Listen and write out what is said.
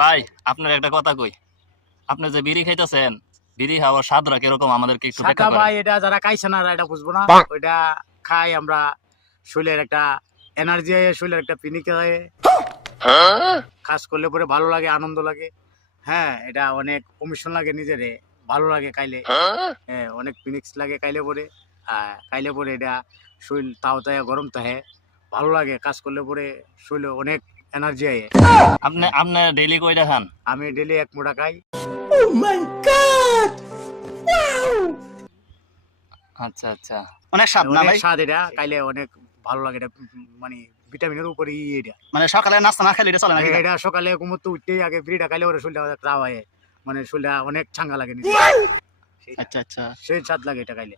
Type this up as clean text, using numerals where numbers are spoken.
ভাই আপনার একটা কথা কই, আপনি যে বিড়ি খাইতেছেন, বিড়ি খাওয়ার স্বাদটা কিরকম আমাদেরকে একটু ব্যাখ্যা ভাই করেন। এটা যারা খাইছে না এটা বুঝবো না। ওইটা খাই আমরা, শরীরের একটা এনার্জি আয়, শরীরের একটা পিনিক আয়, কাজ করলে পরে ভালো লাগে, আনন্দ লাগে। হ্যাঁ, এটা অনেক কমিশন লাগে, নিজেরে ভালো লাগে খাইলে। হ্যাঁ, অনেক ফিনিক্স লাগে খাইলে পরে। খাইলে পরে এটা শরীর তাও তাই গরম থাকে, ভালো লাগে। কাজ করলে পরে শরীরে অনেক এনার্জি আয়। আপনি আপনি ডেইলি কয়টা খান? আমি ডেলি 1 মোটা খাই। আচ্ছা আচ্ছা, অনেক স্বাদ না অনেক ভাই? স্বাদ এটা, খাইলে অনেক ভালো লাগে। এটা মানে ভিটামিনের উপরে এটা। মানে সকালে নাস্তা না খেলে এটা চলে নাকি? এটা সকালে ঘুমোতে উঠতেই আগে বিড়িটা খাইলে পরে শরীরটা ত্রাও হয়, মানে শরীরটা অনেক চাঙ্গা লাগে নিজে। আচ্ছা আচ্ছা। সেই স্বাদ লাগে এটা খাইলে।